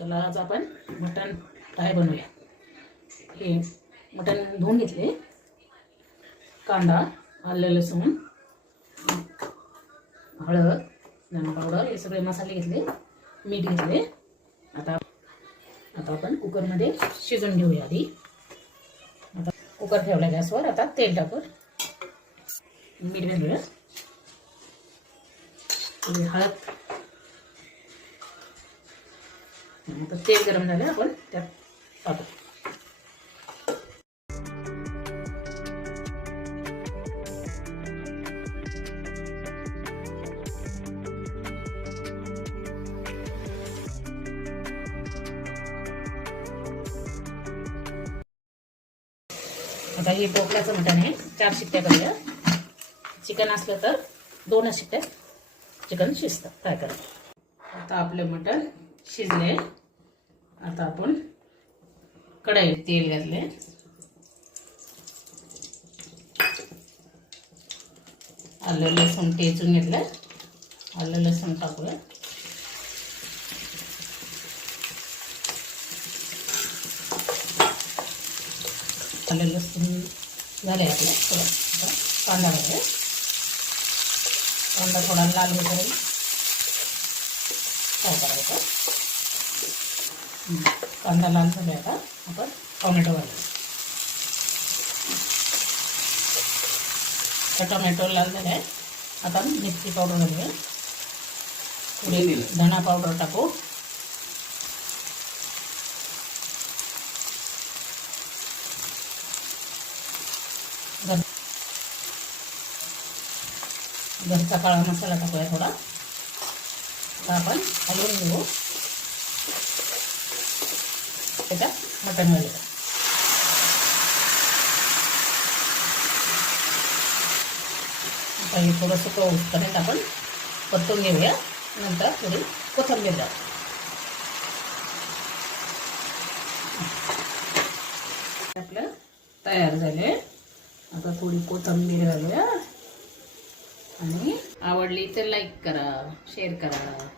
चला आज आपण मटण फ्राय बनवूया। हे मटण धुवून घेतले, कांदा, आलं लसूण, हळद, धना पावडर हे सगळे मसाले घेतले, मीठ घेतले। आता आपण कुकरमध्ये शिजवून घेऊया। आधी आता कुकर ठेवला गॅसवर। आता तेल टाकून मीठ घालूया, हळद। आता तेल गरम झाले, आपण त्यात टाकू। आता हे पोकळ्याचं मटण आहे, 4 शिट्ट्या करूया। चिकन असलं तर 2 शिट्ट्या चिकन शिजतं फ्राय करा। आता आपले मटण शिजले। आता आपण कढईत तेल घातले, आलं लसूण ठेचून घेतलं, आलं लसूण टाकूया। आलं लसूण झाले आपलं, थोडं कांदा घालूया। कांदा थोडा लाल होईपर्यंत फ्राय करायचा। कांदा लाल झाला, आता आपण टोमॅटो घालूया। टोमॅटो लाल झाले, आता मिरची पावडर घालूया, थोडी धना पावडर टाकू, घरचा काळा मसाला टाकूया थोडा। आता आपण हलवून घेऊ, त्याच्यात मटण घालूया। आता हे थोडंसं कढईत आपण परतून घेऊया, नंतर थोडी कोथिंबीर द्या। आपलं तयार झाले। आता थोडी कोथिंबीर घालूया, आणि आवडली तर लाईक करा, शेअर करा।